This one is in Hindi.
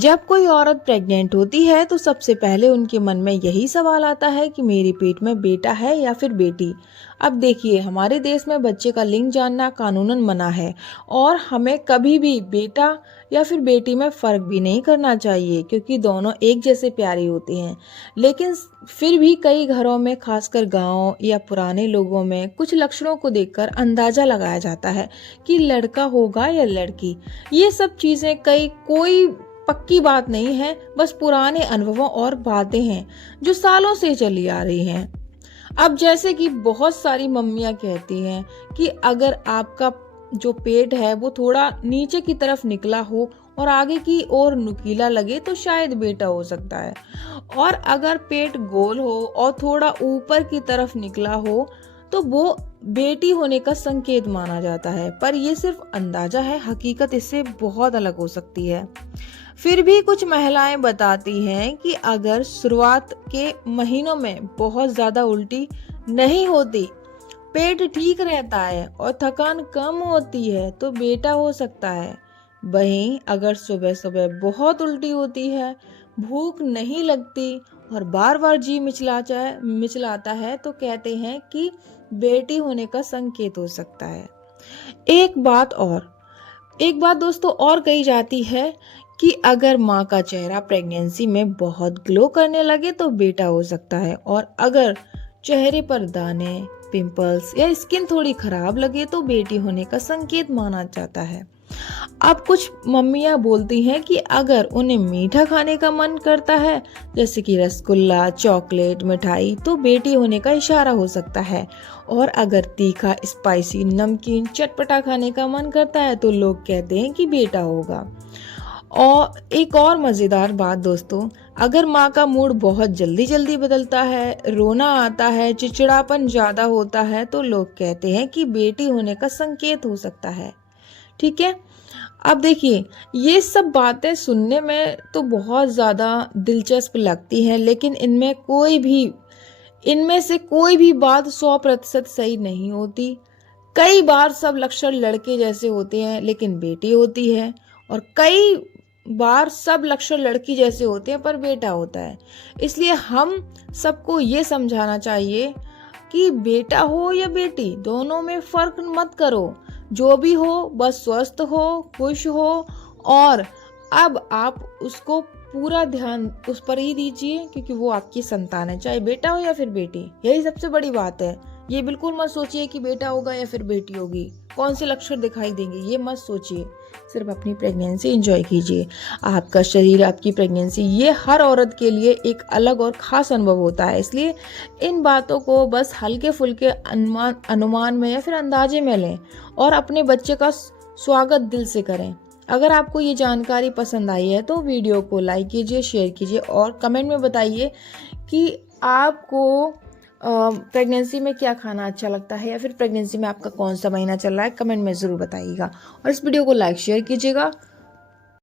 जब कोई औरत प्रेग्नेंट होती है तो सबसे पहले उनके मन में यही सवाल आता है कि मेरे पेट में बेटा है या फिर बेटी। अब देखिए, हमारे देश में बच्चे का लिंग जानना कानूनन मना है और हमें कभी भी बेटा या फिर बेटी में फ़र्क भी नहीं करना चाहिए, क्योंकि दोनों एक जैसे प्यारे होते हैं। लेकिन फिर भी कई घरों में, खासकर गाँव या पुराने लोगों में, कुछ लक्षणों को देखकर अंदाज़ा लगाया जाता है कि लड़का होगा या लड़की। ये सब चीज़ें कोई पक्की बात नहीं है, बस पुराने अनुभवों और बातें हैं जो सालों से चली आ रही हैं। अब जैसे कि बहुत सारी मम्मियाँ कहती हैं कि अगर आपका जो पेट है वो थोड़ा नीचे की तरफ निकला हो और आगे की ओर नुकीला लगे तो शायद बेटा हो सकता है, और अगर पेट गोल हो और थोड़ा ऊपर की तरफ निकला हो तो वो बेटी होने का संकेत माना जाता है। पर ये सिर्फ अंदाजा है, हकीकत इससे बहुत अलग हो सकती है। फिर भी कुछ महिलाएं बताती हैं कि अगर शुरुआत के महीनों में बहुत ज्यादा उल्टी नहीं होती, पेट ठीक रहता है और थकान कम होती है तो बेटा हो सकता है। वहीं अगर सुबह सुबह बहुत उल्टी होती है, भूख नहीं लगती और बार बार जी मिचलाता है तो कहते हैं कि बेटी होने का संकेत हो सकता है। एक बात और एक बात दोस्तों और कही जाती है कि अगर माँ का चेहरा प्रेगनेंसी में बहुत ग्लो करने लगे तो बेटा हो सकता है, और अगर चेहरे पर दाने, पिंपल्स या स्किन थोड़ी खराब लगे तो बेटी होने का संकेत माना जाता है। अब कुछ मम्मियाँ बोलती हैं कि अगर उन्हें मीठा खाने का मन करता है, जैसे कि रसगुल्ला, चॉकलेट, मिठाई, तो बेटी होने का इशारा हो सकता है। और अगर तीखा, स्पाइसी, नमकीन, चटपटा खाने का मन करता है तो लोग कहते हैं कि बेटा होगा। और एक और मज़ेदार बात दोस्तों, अगर माँ का मूड बहुत जल्दी जल्दी बदलता है, रोना आता है, चिड़चिड़ापन ज़्यादा होता है, तो लोग कहते हैं कि बेटी होने का संकेत हो सकता है। ठीक है। अब देखिए, ये सब बातें सुनने में तो बहुत ज़्यादा दिलचस्प लगती हैं, लेकिन इनमें से कोई भी बात 100% सही नहीं होती। कई बार सब लक्षण लड़के जैसे होते हैं लेकिन बेटी होती है, और कई बार सब लक्षण लड़की जैसे होते हैं पर बेटा होता है। इसलिए हम सबको ये समझाना चाहिए कि बेटा हो या बेटी, दोनों में फर्क मत करो। जो भी हो, बस स्वस्थ हो, खुश हो, और अब आप उसको पूरा ध्यान उस पर ही दीजिए, क्योंकि वो आपकी संतान है, चाहे बेटा हो या फिर बेटी। यही सबसे बड़ी बात है। ये बिल्कुल मत सोचिए कि बेटा होगा या फिर बेटी होगी, कौन से लक्षण दिखाई देंगे, ये मत सोचिए। सिर्फ अपनी प्रेगनेंसी एंजॉय कीजिए। आपका शरीर, आपकी प्रेगनेंसी, ये हर औरत के लिए एक अलग और खास अनुभव होता है। इसलिए इन बातों को बस हल्के फुल्के अनुमान में या फिर अंदाजे में लें और अपने बच्चे का स्वागत दिल से करें। अगर आपको ये जानकारी पसंद आई है तो वीडियो को लाइक कीजिए, शेयर कीजिए और कमेंट में बताइए कि आपको प्रेगनेंसी में क्या खाना अच्छा लगता है, या फिर प्रेगनेंसी में आपका कौन सा महीना चल रहा है। कमेंट में ज़रूर बताइएगा और इस वीडियो को लाइक शेयर कीजिएगा।